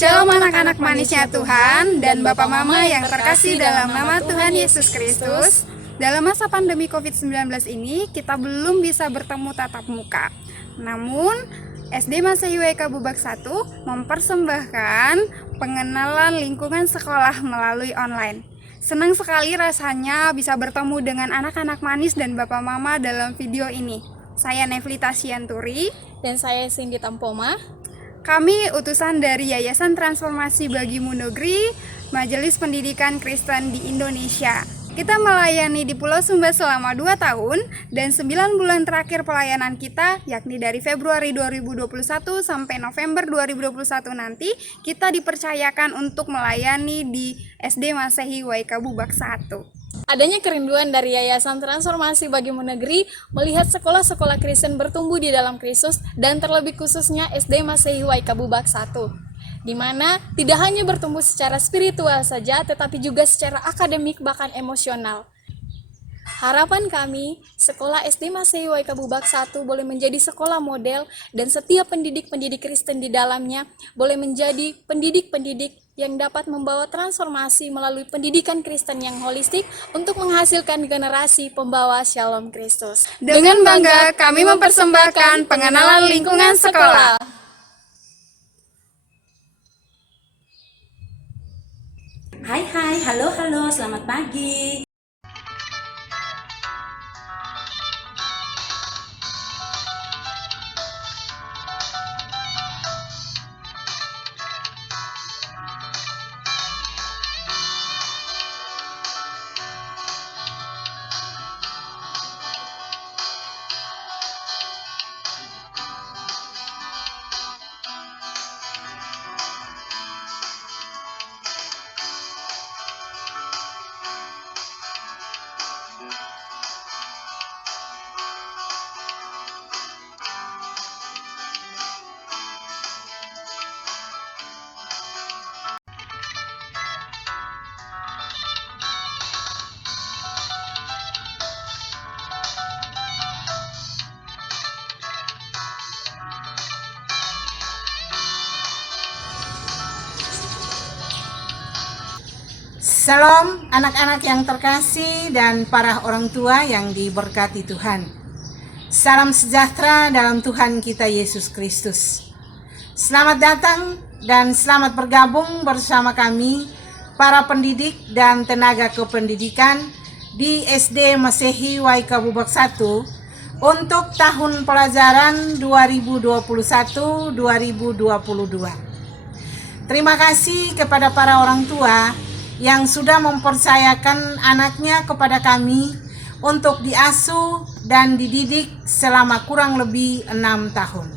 Shalom anak-anak manisnya Tuhan dan Bapak Mama yang terkasih dalam nama Tuhan Yesus Kristus. Dalam masa pandemi COVID-19 ini, kita belum bisa bertemu tatap muka. Namun, SD Masehi WK Bubak 1 mempersembahkan pengenalan lingkungan sekolah melalui online. Senang sekali rasanya bisa bertemu dengan anak-anak manis dan Bapak Mama dalam video ini. Saya Nevlita Sianturi. Dan saya Cindy Tampoma. Kami utusan dari Yayasan Transformasi Bagimu Negeri, Majelis Pendidikan Kristen di Indonesia. Kita melayani di Pulau Sumba selama 2 tahun dan 9 bulan terakhir pelayanan kita, yakni dari Februari 2021 sampai November 2021 nanti, kita dipercayakan untuk melayani di SD Masehi WK Bubak 1. Adanya kerinduan dari Yayasan Transformasi Bagimu Negeri melihat sekolah-sekolah Kristen bertumbuh di dalam Kristus dan terlebih khususnya SD Masehi WK Bubak 1, di mana tidak hanya bertumbuh secara spiritual saja tetapi juga secara akademik bahkan emosional. Harapan kami, sekolah SD Masehi WK Bubak 1 boleh menjadi sekolah model dan setiap pendidik-pendidik Kristen di dalamnya boleh menjadi pendidik-pendidik yang dapat membawa transformasi melalui pendidikan Kristen yang holistik untuk menghasilkan generasi pembawa Shalom Kristus. Dengan bangga kami mempersembahkan pengenalan lingkungan sekolah. Hai, halo, selamat pagi. Salam anak-anak yang terkasih dan para orang tua yang diberkati Tuhan. Salam sejahtera dalam Tuhan kita Yesus Kristus. Selamat datang dan selamat bergabung bersama kami para pendidik dan tenaga kependidikan di SD Masehi WK Bubak 1 untuk tahun pelajaran 2021-2022. Terima kasih kepada para orang tua yang sudah mempercayakan anaknya kepada kami untuk diasuh dan dididik selama kurang lebih 6 tahun.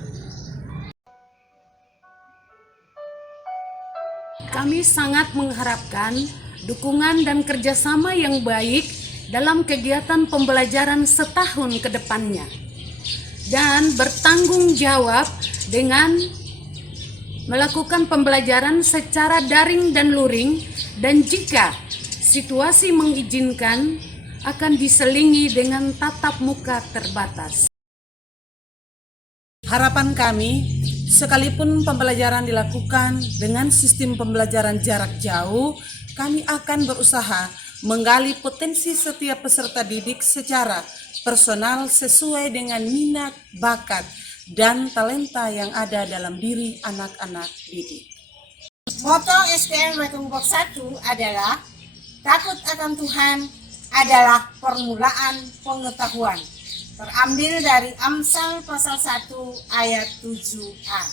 Kami sangat mengharapkan dukungan dan kerjasama yang baik dalam kegiatan pembelajaran setahun ke depannya dan bertanggung jawab dengan melakukan pembelajaran secara daring dan luring, dan jika situasi mengizinkan akan diselingi dengan tatap muka terbatas. Harapan kami, sekalipun pembelajaran dilakukan dengan sistem pembelajaran jarak jauh, kami akan berusaha menggali potensi setiap peserta didik secara personal sesuai dengan minat, bakat, dan talenta yang ada dalam diri anak-anak didik. Moto SDM WK Bubak 1 adalah takut akan Tuhan adalah permulaan pengetahuan. Terambil dari Amsal pasal 1 ayat 7a.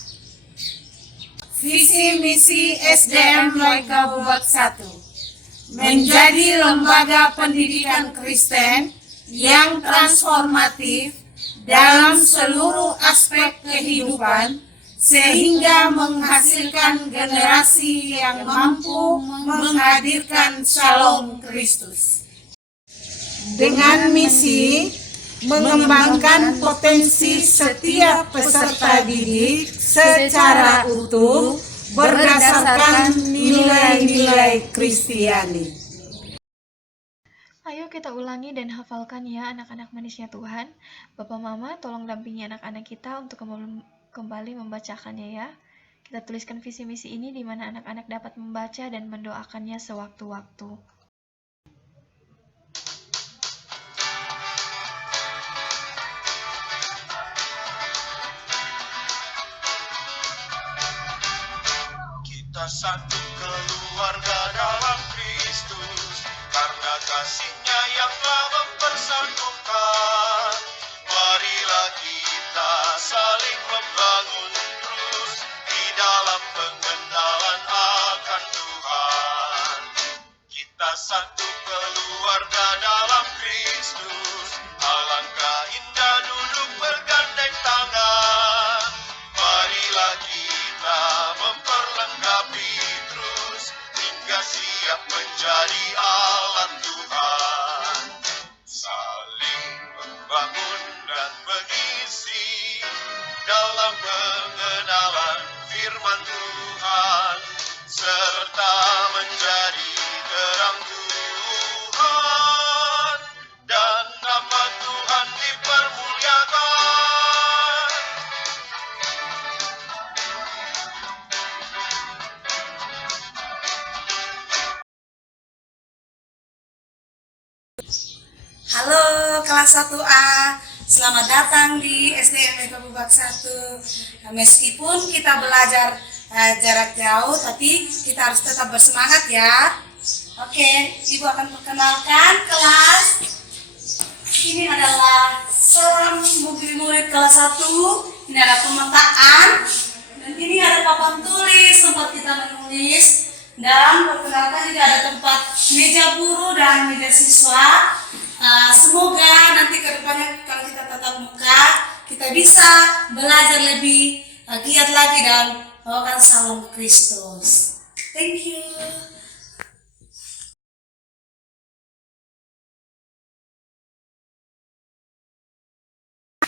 Visi misi SDM WK Bubak 1 menjadi lembaga pendidikan Kristen yang transformatif dalam seluruh aspek kehidupan, sehingga menghasilkan generasi yang mampu menghadirkan Shalom Kristus. Dengan misi mengembangkan potensi setiap peserta didik secara utuh berdasarkan nilai-nilai Kristiani. Ayo kita ulangi dan hafalkan ya anak-anak manisnya Tuhan. Bapak Mama tolong dampingi anak-anak kita untuk kembali membacakannya ya. Kita tuliskan visi misi ini di mana anak-anak dapat membaca dan mendoakannya sewaktu-waktu. Kita satu keluarga dalam Kristus, karena kasih-Nya yang telah mempersatukan. Marilah kita saling membangun terus di dalam pengenalan akan Tuhan. Kita satu keluarga dalam Kristus, alangkah indah duduk bergandeng tangan. Marilah kita memperlengkapi terus hingga siap menjadi alat Tuhan. Saling membangun dan mengisi dalam pengenalan firman Tuhan, serta menjadi terang Tuhan, dan nama Tuhan dipermuliakan. Halo kelas 1A, selamat datang di SDM Kabubak 1. Meskipun kita belajar jarak jauh, tapi kita harus tetap bersemangat ya. Oke, Ibu akan perkenalkan kelas. Ini adalah seorang murid kelas 1. Ini ada pemetaan, dan ini ada papan tulis tempat kita menulis. Dan perkenalkan juga ada tempat meja guru dan meja siswa. Semoga nanti ke depannya kalau kita tatap muka, kita bisa belajar lebih giat lagi dan bawakan salam Kristus. Thank you.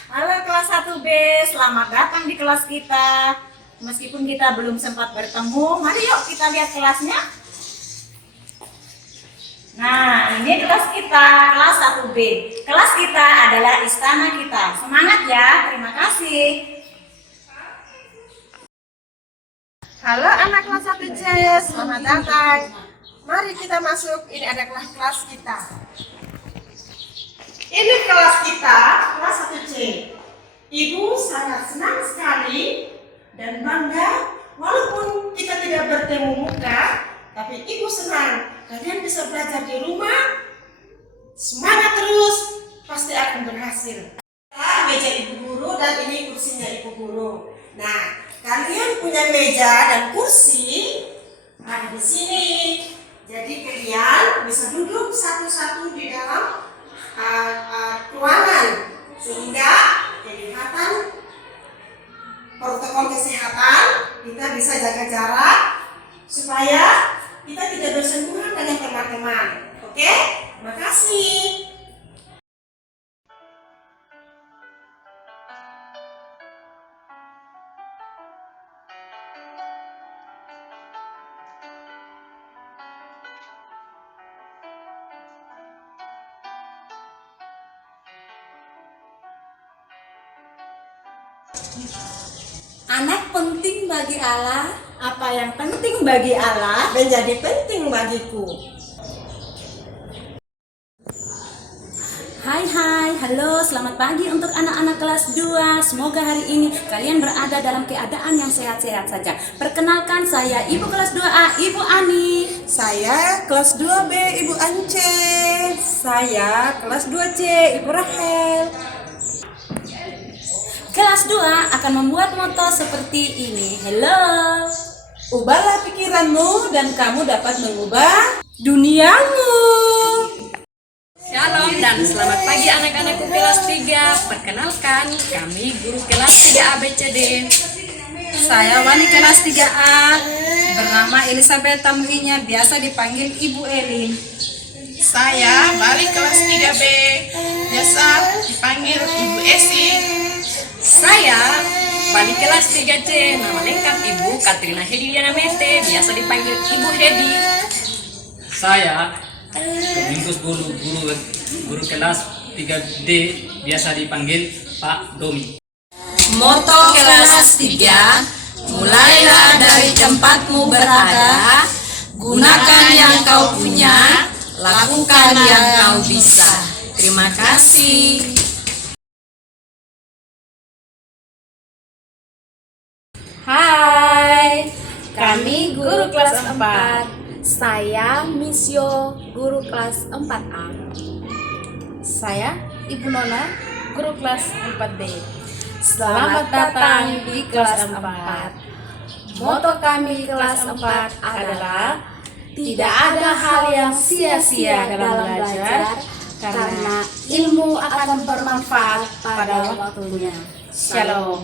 Halo kelas 1B, selamat datang di kelas kita. Meskipun kita belum sempat bertemu, mari yuk kita lihat kelasnya. Nah, ini kelas kita, kelas 1B. Kelas kita adalah istana kita. Semangat ya, terima kasih. Halo anak kelas 1C, selamat datang. Mari kita masuk, ini ada kelas kita. Ini kelas kita, kelas 1C. Ibu sangat senang sekali dan bangga, walaupun kita tidak bertemu muka, tapi Ibu senang. Kalian bisa belajar di rumah, semangat terus, pasti akan berhasil. Meja Ibu Guru dan ini kursinya Ibu Guru. Nah, kalian punya meja dan kursi ada di sini. Jadi kalian bisa duduk satu-satu di dalam ruangan sehingga kelihatan protokol kesehatan. Kita bisa jaga jarak supaya kita tidak bersentuhan dengan teman-teman. Oke? Terima kasih. Anak penting bagi Allah, Apa yang penting bagi Allah Menjadi penting bagiku. Hai, halo, selamat pagi untuk anak-anak kelas 2. Semoga hari ini kalian berada dalam keadaan yang sehat-sehat saja. Perkenalkan, saya Ibu kelas 2A, Ibu Ani. Saya kelas 2B, Ibu Ance. Saya kelas 2C, Ibu Rahel. Kelas 2 akan membuat moto seperti ini. Hello. Ubahlah pikiranmu dan kamu dapat mengubah duniamu. Shalom dan selamat pagi anak-anakku kelas 3. Perkenalkan, kami guru kelas 3 ABCD. Saya Wani kelas 3A, bernama Elizabeth Tamlinya, biasa dipanggil Ibu Elin. Saya Bali kelas 3B, biasa dipanggil Ibu Esi. Saya Bali kelas 3C, nama lengkap Ibu Katrina Hedidiana Mete, biasa dipanggil Ibu Hedi. Saya Domingkus guru kelas 3D, biasa dipanggil Pak Domi. Moto kelas 3, mulailah dari tempatmu berada, gunakan yang kau punya, lakukan yang kau bisa. Terima kasih. Hai, kami guru kelas 4. Saya Misio, guru kelas 4A. Saya Ibu Nona, guru kelas 4B. Selamat datang di kelas 4. Moto kami kelas 4 adalah tidak ada hal yang sia-sia dalam belajar karena ilmu akan bermanfaat pada waktunya. Shalom.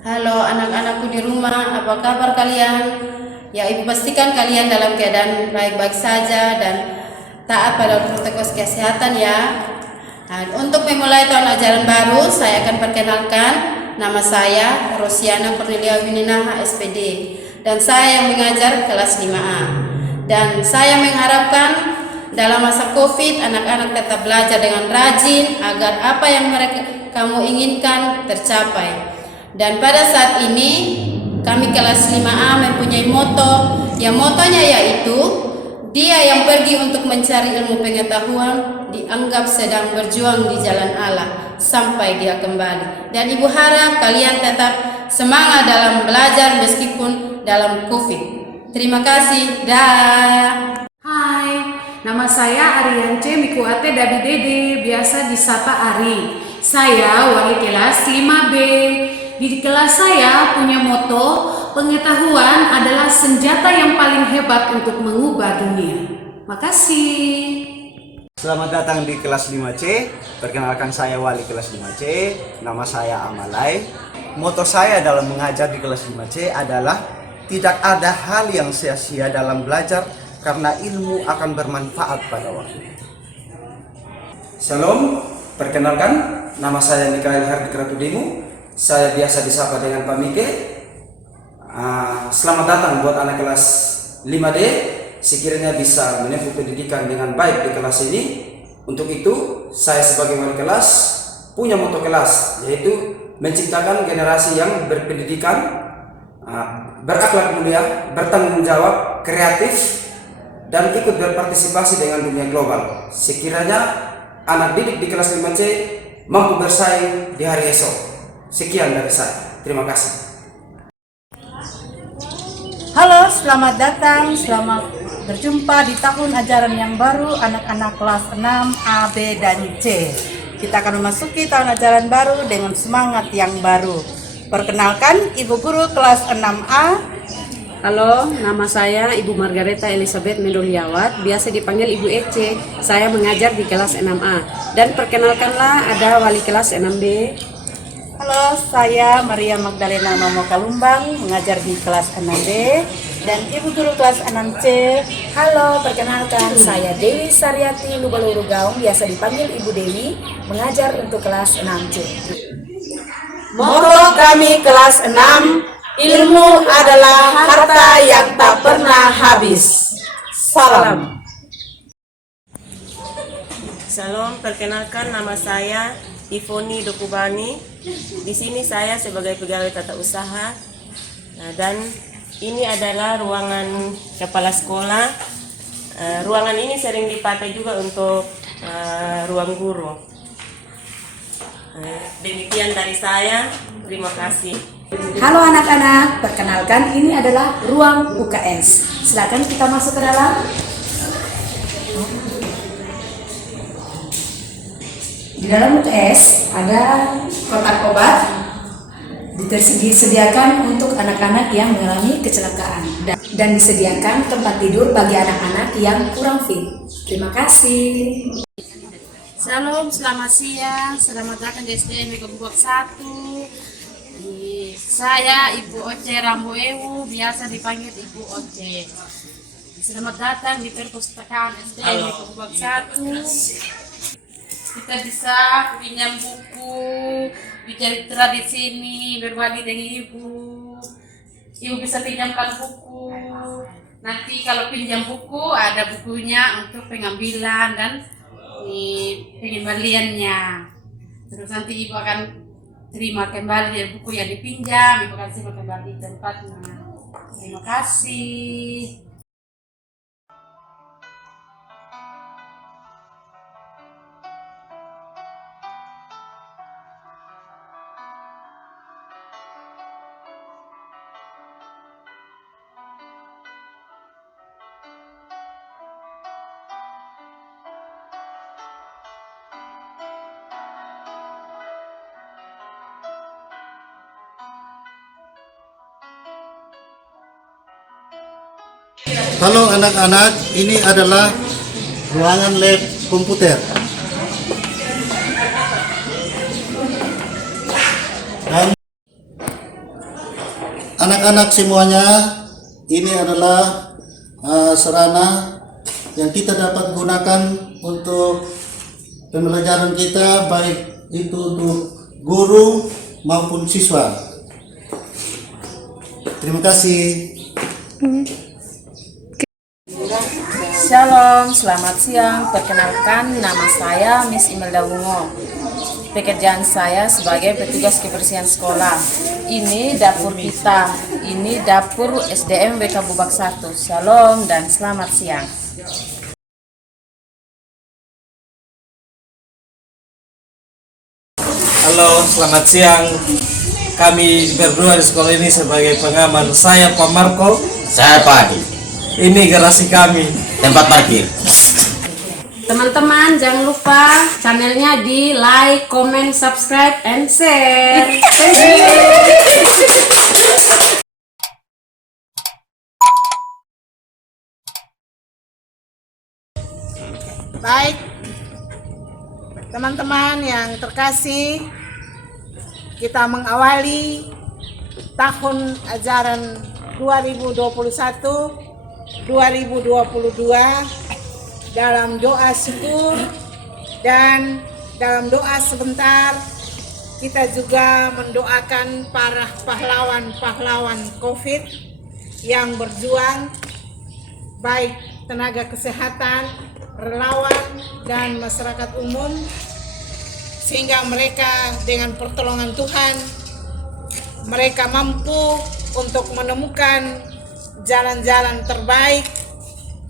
Halo anak-anakku di rumah, apa kabar kalian? Ya, Ibu pastikan kalian dalam keadaan baik-baik saja dan taat pada protokol kesehatan ya. Nah, untuk memulai tahun ajaran baru, saya akan perkenalkan. Nama saya Rosiana Cornelia Wininaha SPD dan saya yang mengajar kelas 5A. Dan saya mengharapkan dalam masa COVID anak-anak tetap belajar dengan rajin agar apa yang kamu inginkan tercapai. Dan pada saat ini kami kelas 5A mempunyai moto, yang motonya yaitu dia yang pergi untuk mencari ilmu pengetahuan dianggap sedang berjuang di jalan Allah sampai dia kembali. Dan Ibu harap kalian tetap semangat dalam belajar meskipun dalam COVID. Terima kasih. Dah. Hai, nama saya Ariance Mikuate Dadi Dede, biasa disapa Ari. Saya wali kelas 5B. Di kelas saya punya moto, pengetahuan adalah senjata yang paling hebat untuk mengubah dunia. Makasih. Selamat datang di kelas 5C. Perkenalkan saya wali kelas 5C. Nama saya Amalai. Moto saya dalam mengajar di kelas 5C adalah tidak ada hal yang sia-sia dalam belajar karena ilmu akan bermanfaat pada waktu. Salam, perkenalkan nama saya Mikael Hardikratudemu. Saya biasa disapa dengan Pak Mike. Selamat datang buat anak kelas 5D. Sekiranya bisa menempuh pendidikan dengan baik di kelas ini. Untuk itu, saya sebagai wali kelas punya moto kelas, yaitu menciptakan generasi yang berpendidikan, berakhlak mulia, bertanggung jawab, kreatif, dan ikut berpartisipasi dengan dunia global. Sekiranya anak didik di kelas 5C mampu bersaing di hari esok. Sekian dari saya. Terima kasih. Halo, selamat datang, selamat berjumpa di tahun ajaran yang baru anak-anak kelas 6 A, B, dan C. Kita akan memasuki tahun ajaran baru dengan semangat yang baru. Perkenalkan Ibu Guru kelas 6A. Halo, nama saya Ibu Margareta Elizabeth Mendoliawat, biasa dipanggil Ibu Ece. Saya mengajar di kelas 6A. Dan perkenalkanlah ada wali kelas 6B. Halo, saya Maria Magdalena Momo Kalumbang, mengajar di kelas 6B. Dan Ibu Guru kelas 6C. Halo, perkenalkan saya Dewi Saryati Lubaluru Gaung, biasa dipanggil Ibu Dewi, mengajar untuk kelas 6C. Moto kami kelas 6, ilmu adalah harta yang tak pernah habis. Salam. Salam, perkenalkan nama saya Ivoni Dokubani. Di sini saya sebagai pegawai tata usaha. Dan ini adalah ruangan kepala sekolah. Ruangan ini sering dipakai juga untuk ruang guru. Demikian dari saya. Terima kasih. Halo anak-anak, perkenalkan ini adalah ruang UKS. Silakan kita masuk ke dalam. Di dalam UKS ada kotak obat disediakan untuk anak-anak yang mengalami kecelakaan dan disediakan tempat tidur bagi anak-anak yang kurang fit. Terima kasih. Salam, selamat siang, selamat datang di SDM Kebubak 1. Saya Ibu Oce Ramboewu, biasa dipanggil Ibu Oce. Selamat datang di perpustakaan SDM Kebubak 1. Kita bisa pinjam buku, bicara di sini, berbagi dengan Ibu. Ibu bisa pinjamkan buku. Nanti kalau pinjam buku, ada bukunya untuk pengambilan dan pengembaliannya. Terus nanti Ibu akan terima kembali dari buku yang dipinjam, Ibu kasih kembali di tempatnya. Terima kasih. Halo anak-anak, ini adalah ruangan lab komputer. Dan anak-anak semuanya, ini adalah sarana yang kita dapat gunakan untuk pembelajaran kita, baik itu untuk guru maupun siswa. Terima kasih. Shalom, selamat siang. Perkenalkan, nama saya Miss Imelda Wungo. Pekerjaan saya sebagai petugas kebersihan sekolah. Ini dapur kita. Ini dapur SDM WK Bubak 1. Shalom dan selamat siang. Halo, selamat siang. Kami berdua di sekolah ini sebagai pengaman. Saya Pak Marco. Saya Pak Adi. Ini garasi kami. Tempat parkir. Teman-teman jangan lupa channelnya di like, comment, subscribe, and share. Baik, teman-teman yang terkasih, kita mengawali tahun ajaran 2021-2022 dalam doa syukur, dan dalam doa sebentar kita juga mendoakan para pahlawan-pahlawan COVID yang berjuang, baik tenaga kesehatan, relawan, dan masyarakat umum, sehingga mereka dengan pertolongan Tuhan mereka mampu untuk menemukan jalan-jalan terbaik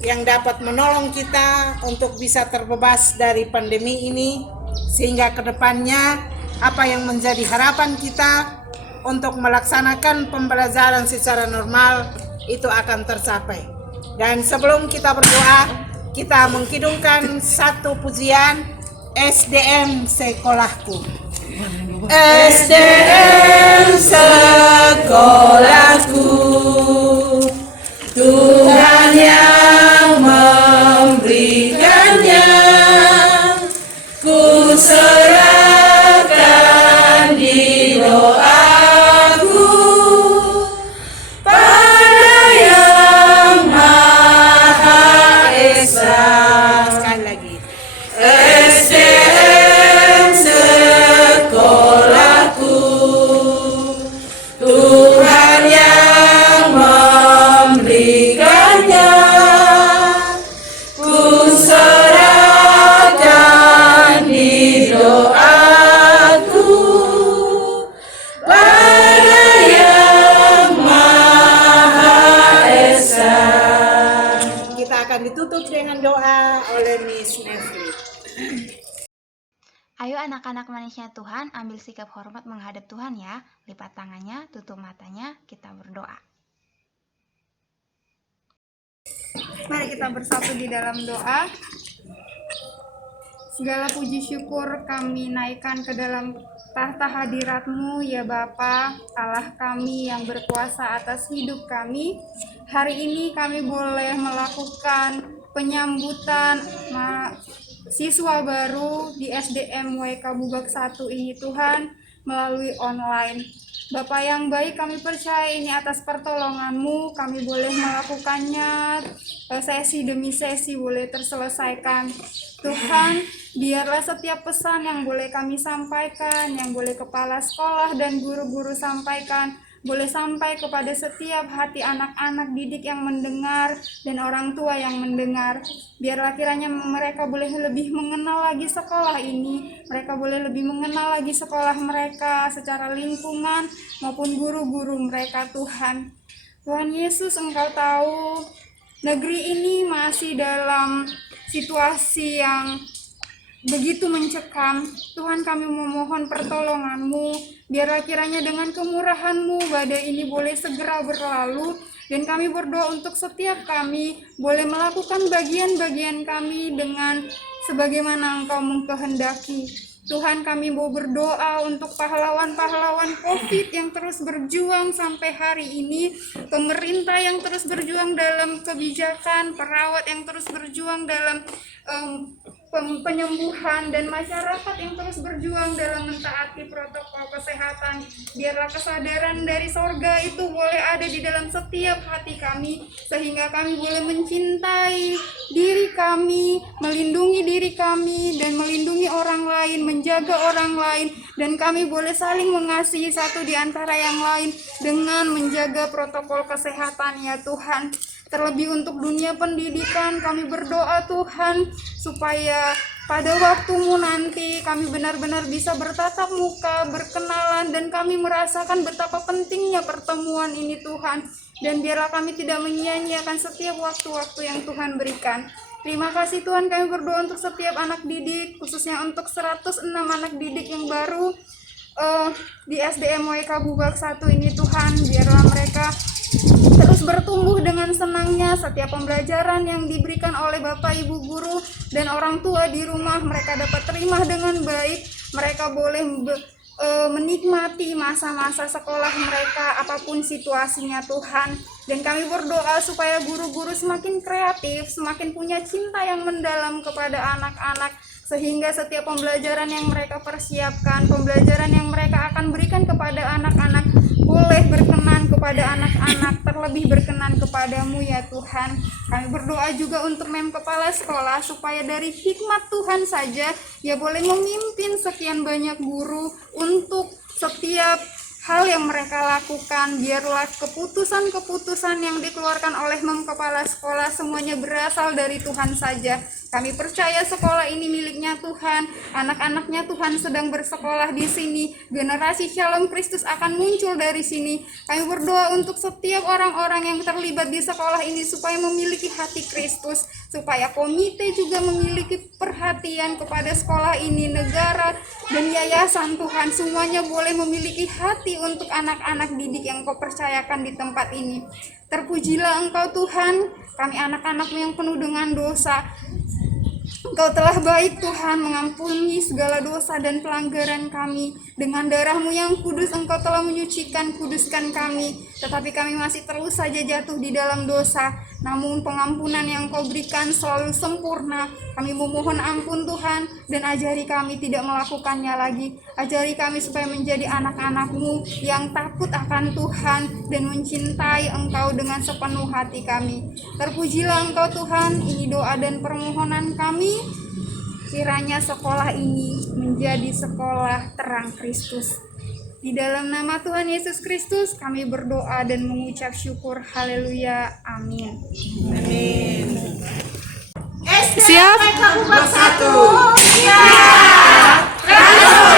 yang dapat menolong kita untuk bisa terbebas dari pandemi ini, sehingga kedepannya apa yang menjadi harapan kita untuk melaksanakan pembelajaran secara normal itu akan tercapai. Dan sebelum kita berdoa, kita mengkidungkan satu pujian SDM Sekolahku. SDM Sekolahku, Tuhan yang memberikannya, ku serahkan di doaku pada Yang Maha Esa. Sekali lagi. SDM Sekolahku, Tuhan yang memberikannya, ku serahkan di doaku pada Yang Maha Esa. Kita akan ditutup dengan doa oleh Miss Nefri. Ayo anak-anak manisnya Tuhan, ambil sikap hormat menghadap Tuhan ya. Lipat tangannya, tutup matanya, kita berdoa. Mari kita bersatu di dalam doa. Segala puji syukur kami naikkan ke dalam tahta hadirat-Mu ya Bapa, Allah kami yang berkuasa atas hidup kami. Hari ini kami boleh melakukan penyambutan siswa baru di SDM WK Bubak 1 ini Tuhan, melalui online. Bapa yang baik, kami percaya ini atas pertolongan-Mu, kami boleh melakukannya, sesi demi sesi boleh terselesaikan. Tuhan, biarlah setiap pesan yang boleh kami sampaikan, yang boleh kepala sekolah dan guru-guru sampaikan, boleh sampai kepada setiap hati anak-anak didik yang mendengar dan orang tua yang mendengar. Biarlah kiranya mereka boleh lebih mengenal lagi sekolah ini, mereka boleh lebih mengenal lagi sekolah mereka secara lingkungan maupun guru-guru mereka Tuhan. Tuhan Yesus, Engkau tahu negeri ini masih dalam situasi yang begitu mencekam. Tuhan, kami memohon pertolongan-Mu. Biarlah kiranya dengan kemurahan-Mu badai ini boleh segera berlalu. Dan kami berdoa untuk setiap kami boleh melakukan bagian-bagian kami dengan sebagaimana Engkau mengkehendaki. Tuhan, kami mau berdoa untuk pahlawan-pahlawan COVID yang terus berjuang sampai hari ini, pemerintah yang terus berjuang dalam kebijakan, perawat yang terus berjuang dalam penyembuhan, dan masyarakat yang terus berjuang dalam mentaati protokol kesehatan. Biarlah kesadaran dari sorga itu boleh ada di dalam setiap hati kami, sehingga kami boleh mencintai diri kami, melindungi diri kami, dan melindungi orang lain, menjaga orang lain, dan kami boleh saling mengasihi satu di antara yang lain dengan menjaga protokol kesehatan ya Tuhan. Terlebih untuk dunia pendidikan, kami berdoa Tuhan, supaya pada waktu-Mu nanti kami benar-benar bisa bertatap muka, berkenalan, dan kami merasakan betapa pentingnya pertemuan ini Tuhan. Dan biarlah kami tidak menyia-nyiakan setiap waktu-waktu yang Tuhan berikan. Terima kasih Tuhan, kami berdoa untuk setiap anak didik, khususnya untuk 106 anak didik yang baru di SDM WK Bubak 1 ini Tuhan. Biarlah mereka terus bertumbuh dengan senangnya. Setiap pembelajaran yang diberikan oleh Bapak Ibu guru dan orang tua di rumah mereka dapat terima dengan baik. Mereka boleh menikmati masa-masa sekolah mereka apapun situasinya Tuhan. Dan kami berdoa supaya guru-guru semakin kreatif, semakin punya cinta yang mendalam kepada anak-anak, sehingga setiap pembelajaran yang mereka persiapkan, pembelajaran yang mereka akan berikan kepada anak-anak boleh berkenan kepada anak-anak, terlebih berkenan kepadamu ya Tuhan. Kami berdoa juga untuk kepala sekolah, supaya dari hikmat Tuhan saja ya boleh memimpin sekian banyak guru untuk setiap hal yang mereka lakukan. Biarlah keputusan-keputusan yang dikeluarkan oleh kepala sekolah semuanya berasal dari Tuhan saja. Kami percaya sekolah ini miliknya Tuhan, anak-anaknya Tuhan sedang bersekolah di sini, generasi Shalom Kristus akan muncul dari sini. Kami berdoa untuk setiap orang-orang yang terlibat di sekolah ini supaya memiliki hati Kristus, supaya komite juga memiliki perhatian kepada sekolah ini, negara dan yayasan Tuhan, semuanya boleh memiliki hati untuk anak-anak didik yang Kau percayakan di tempat ini. Terpujilah Engkau Tuhan, kami anak-anak-Mu yang penuh dengan dosa. Engkau telah baik Tuhan, mengampuni segala dosa dan pelanggaran kami. Dengan darah-Mu yang kudus Engkau telah menyucikan, kuduskan kami. Tetapi kami masih terus saja jatuh di dalam dosa. Namun pengampunan yang Kau berikan selalu sempurna. Kami memohon ampun Tuhan, dan ajari kami tidak melakukannya lagi. Ajari kami supaya menjadi anak-anak-Mu yang takut akan Tuhan dan mencintai Engkau dengan sepenuh hati kami. Terpujilah Engkau Tuhan, ini doa dan permohonan kami. Kiranya sekolah ini menjadi sekolah terang Kristus. Di dalam nama Tuhan Yesus Kristus kami berdoa dan mengucap syukur. Haleluya. Amin. Amin. Siap? Siap.